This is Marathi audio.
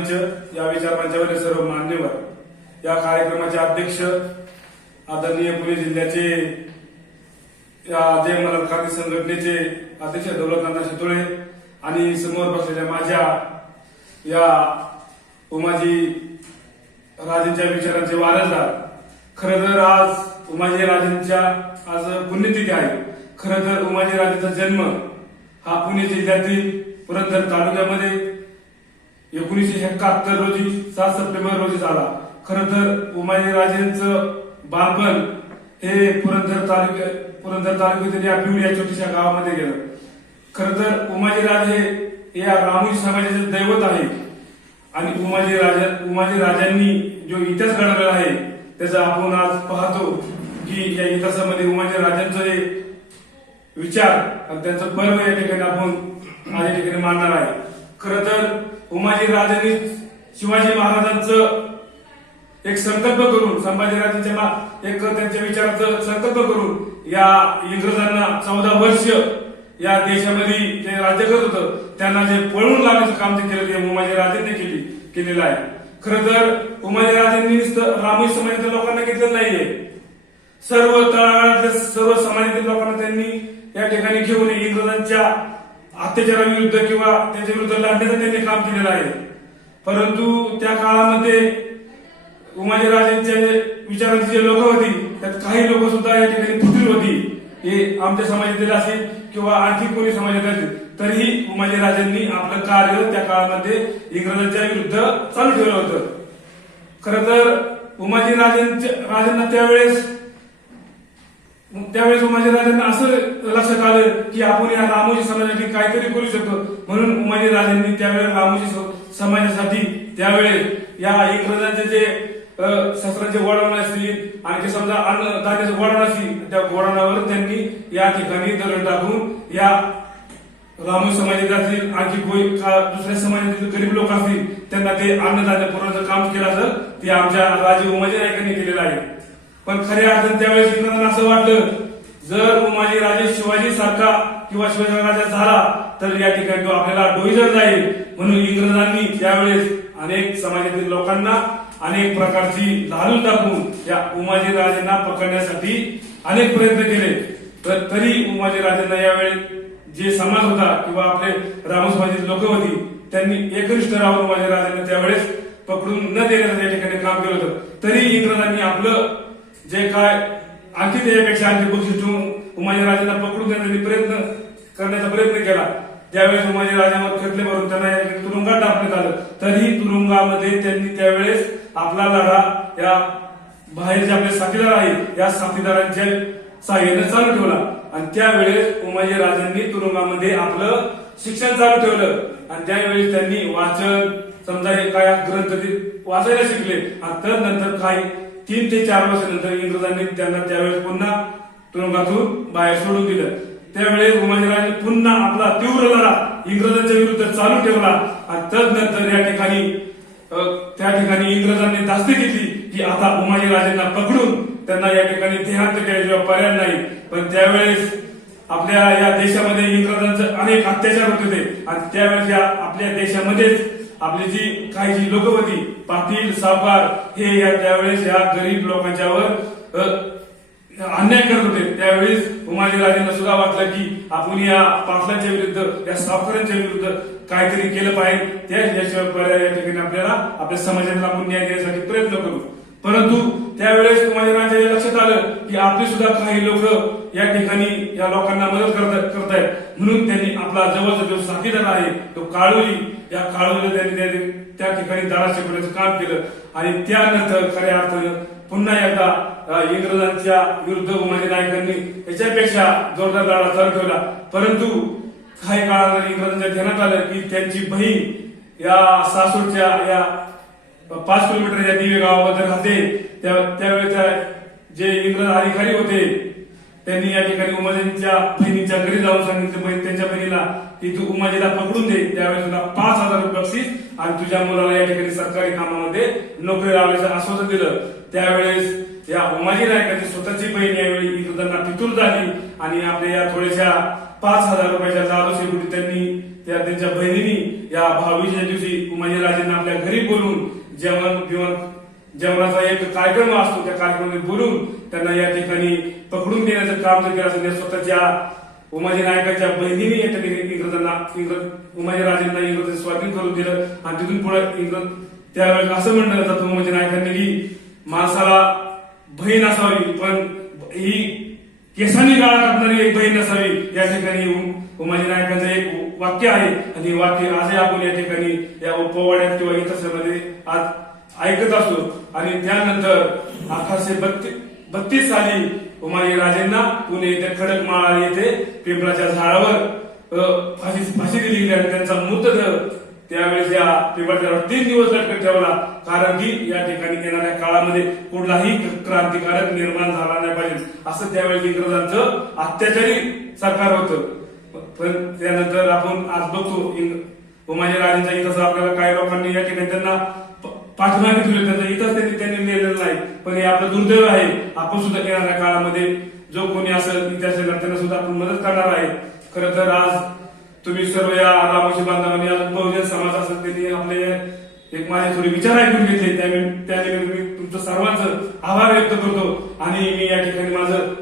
मंच या विचार मंचावरील सर्व मान्यवर या कार्यक्रमाचे अध्यक्ष आदरणीय पुणे जिल्ह्याचे जय मलाल क्रांती संघटनेचे अध्यक्ष दौलतनाथ शितोळे आणि समोर बसलेल्या माझ्या या उमाजी राजेंच्या विचारांचे वारसदार खरं तर आज उमाजी राजेंच्या आज पुण्यतिथी आहे. खरं तर उमाजी राजेंचा जन्म हा पुणे जिल्ह्यातील पुरंदर तालुक्यामध्ये एकोणीसशे एकाहत्तर रोजी सात सप्टेंबर रोजी झाला. खर तर उमाजी राजेंचं बालपण हे पुरंदर तालुक्या पुरंदर तालुक्यातील या पिवळी या छोट्याशा गावामध्ये गेलं. खर तर उमाजी राजे हे या रामोजी समाजाचे दैवत आहे. आणि उमाजी राजा उमाजी राजांनी जो इतिहास घडवलेला आहे त्याचा आपण आज पाहतो की या इतिहासामध्ये उमाजी राजांचं हे विचार आणि त्यांचं पर्व या ठिकाणी आपण आज या ठिकाणी मांडणार आहे. खर तर उमाजी राजांनी शिवाजी महाराजांचं एक संकल्प करून संभाजीराजांच्या एक त्यांच्या विचारांचं संकल्प करून या इंग्रजांना चौदा वर्ष या देशामध्ये जे राज्य करत होतं त्यांना जे पळून लावण्याचं काम जे केलं ते उमाजी राजेंनी केली केलेलं आहे. खरं तर उमाजी राजेंनी नुसतं रामोजी समाजाच्या लोकांना घेतलेलं नाहीये. सर्व तळागाळातल्या सर्व समाजातील लोकांना त्यांनी या ठिकाणी घेऊन इंग्रजांच्या अत्याचाराविरुद्ध किंवा त्यांच्या विरुद्ध लढण्याचं त्यांनी काम केलेलं आहे. परंतु त्या काळामध्ये उमाजीराजेंच्या विचारांची जे लोक होती त्यात काही लोक सुद्धा या ठिकाणी फुटीर होती. हे आमच्या समाजातील असेल किंवा आणखी कोणी समाजात असेल तरीही उमाजीराजेंनी आपलं कार्य त्या काळामध्ये इंग्रजांच्या विरुद्ध चालू ठेवलं होतं. खर तर उमाजीराजेंच्या राजांना त्यावेळेस त्यावेळेस उमाजी राजांना असं लक्षात आलं की आपण या रामोजी समाजासाठी काहीतरी करू शकतो. म्हणून उमाजी राजांनी त्यावेळेस रामोजी समाजासाठी त्यावेळेस या इंग्रजांचे जे शस्त्रांचे गोडाऊन असतील आणखी समजा अन्न धान्याचे गोडाऊन असतील त्या गोडाऊनावर त्यांनी या ठिकाणी दगड टाकून या रामोजी समाजात असतील आणखी कोणी का दुसऱ्या समाजातील गरीब लोक असतील त्यांना ते अन्नधान्य पुरवण्याचं काम केलं असं ते आमच्या राजे उमाजी नायकांनी केलेलं आहे. पण खरे अर्थाने त्यावेळेस इंग्रजांना असं वाटलं जर उमाजी राजे शिवाजी सारखा किंवा शिवाजी राजा झाला तर या ठिकाणी तो आपल्याला डोईजर जाईल म्हणून इंग्रजांनी त्यावेळेस अनेक समाजातील लोकांना अनेक प्रकारची लालू टाकून या उमाजी राजेंना पकडण्यासाठी अनेक प्रयत्न केले. तर तरी उमाजी राजेंना यावेळी जे समाज होता किंवा आपले रामसमाजाची लोक होती त्यांनी एकनिष्ठ राहून उमाजी राजांना त्यावेळेस पकडून न देण्याचं या ठिकाणी काम केलं होतं. तरी इंग्रजांनी आपलं जे काय आणखी त्याच्यापेक्षा आणखी बक्षीस ठेवून उमाजीराजेंना पकडून देण्याचा प्रयत्न करण्याचा प्रयत्न केला. त्यावेळेस उमाजीराजांवर खटले भरून त्यांना तुरुंगात टाकण्यात आलं तरीही तुरुंगामध्ये त्यांनी त्यावेळेस आपला लढा या बाहेर जे आपले साथीदार आहे या साथीदारांच्या सहाय्याने चालू ठेवला. आणि त्यावेळेस उमाजी राजांनी तुरुंगामध्ये आपलं शिक्षण चालू ठेवलं. आणि त्यावेळेस त्यांनी वाचन समजा हे काय ग्रंथ वाचायला शिकले. आणि तर नंतर काही तीन ते चार वर्षानंतर इंग्रजांनी त्यांना त्यावेळेस पुन्हा तुरुंगातून बाहेर सोडून दिलं. त्यावेळेस उमाजीराजांनी पुन्हा आपला तीव्र लढा इंग्रजांच्या विरुद्ध चालू ठेवला आणि तदनंतर या ठिकाणी त्या ठिकाणी इंग्रजांनी धास्ती घेतली की आता उमाजीराजेंना पकडून त्यांना या ठिकाणी देहांत केल्याशिवाय पर्याय नाही. पण त्यावेळेस आपल्या या देशामध्ये इंग्रजांचे अनेक अत्याचार होत होते आणि त्यावेळेस या आपल्या देशामध्येच आपली जी काही जी लोक होती पाटील सावकार हे या त्यावेळेस या गरीब लोकांच्यावर अन्याय करत होते. त्यावेळेस उमाजीराजेंना सुद्धा वाटलं की आपण या पाटलांच्या विरुद्ध या सावकारांच्या विरुद्ध काहीतरी केलं पाहिजे. त्या याशिवाय पर्याय या ठिकाणी आपल्याला आपल्या समाजाला आपण न्याय देण्यासाठी प्रयत्न करू. परंतु त्यावेळेस उमाजीराजे लक्षात आलं की आपले सुद्धा काही लोक या ठिकाणी या लोकांना मदत करत करतायत. म्हणून त्यांनी आपला जवळचा जो साथीदार आहे तो काळोली या काळोलीला त्यांनी त्या- ठिकाणी दारा शिकवण्याचं काम केलं. आणि त्यानंतर खऱ्या अर्थानं पुन्हा एकदा इंग्रजांच्या विरुद्ध उमाजी नायकांनी याच्यापेक्षा जोरदार लढा चालू ठेवला. परंतु काही काळानंतर इंग्रजांच्या ध्यानात आलं की त्यांची बहीण या सासूरच्या या पाच किलोमीटर या दिवे गावामध्ये राहते. त्या त्यावेळेच्या जे इंग्रज अधिकारी होते त्यांनी या ठिकाणी उमाजींच्या बहिणीच्या घरी जाऊन सांगितलं त्यांच्या बहिणीला की तू उमाजीला पकडून दे त्यावेळेस तुला पाच हजार रुपये बक्षीस आणि तुझ्या मुलाला या ठिकाणी सरकारी कामामध्ये नोकरी लावल्याचं आश्वासन दिलं. त्यावेळेस या उमाजी नायकाची स्वतःची बहीण यावेळी इंग्रजांना फितूर झाली आणि आपल्या या थोड्याशा पाच हजार रुपयाच्या जादू शेवटी त्यांनी त्या त्यांच्या बहिणीनी या भावीच्या दिवशी उमाजीराजेंना आपल्या घरी बोलून जेवण बिवण जेवणाचा एक कार्यक्रम असतो त्या कार्यक्रमामध्ये बोलून त्यांना या ठिकाणी पकडून देण्याचं काम जर केलं असेल स्वतःच्या उमाजी नायकाच्या बहिणीने या ठिकाणी इंग्रजांना इंग्रज उमाजी राजेंना इंग्रज स्वाधीन करून दिलं. आणि तिथून पुढे इंग्रज त्यावेळेला असं म्हणलं जातं उमाजी नायकांनी की माणसाला बहीण असावी पण ही केसांनी गाळा कापणारी एक बहीण असावी या ठिकाणी येऊन उमाजी नायकांचं एक वाक्य आहे. आणि हे वाक्य आजही आपण या ठिकाणी या पोवाड्यात किंवा इतर आज ऐकत असतो. आणि त्यानंतर अठराशे बत्तीस बत्तीस साली उमाजी राजेंना पुणे येथे खडकमाळा येथे पिंपळाच्या झाडावर फाशी फाशी दिली गेली आणि त्यांचा मृतदेह त्यावेळेस या पिंपळाच्या तीन दिवस लटकत ठेवला. कारण की या ठिकाणी येणाऱ्या काळामध्ये कुठलाही क्रांतिकारक निर्माण झाला नाही पाहिजे. असं त्यावेळेस इंग्रजांचं अत्याचारी सरकार होतं. पण त्यानंतर आपण आज बघतो उमाजी राजेंचा इतिहास आपल्याला काही लोकांनी या ठिकाणी त्यांना पाठीमागे ठेवले त्यांचा इथं त्यांनी त्यांनी लिहिलेलं नाही. पण हे आपलं दुर्दैव आहे. आपण सुद्धा येणाऱ्या काळामध्ये जो कोणी असेल इतिहास त्यांना सुद्धा आपण मदत करणार आहे. खरं तर आज तुम्ही सर्व या रामोशी बांधवांनी आज बहुजन समाज असेल त्यांनी आपले एक माझे थोडे विचार ऐकून घेतले. त्यावेळी त्यानिमित्त मी तुमचं सर्वांचं आभार व्यक्त करतो. आणि मी या ठिकाणी माझं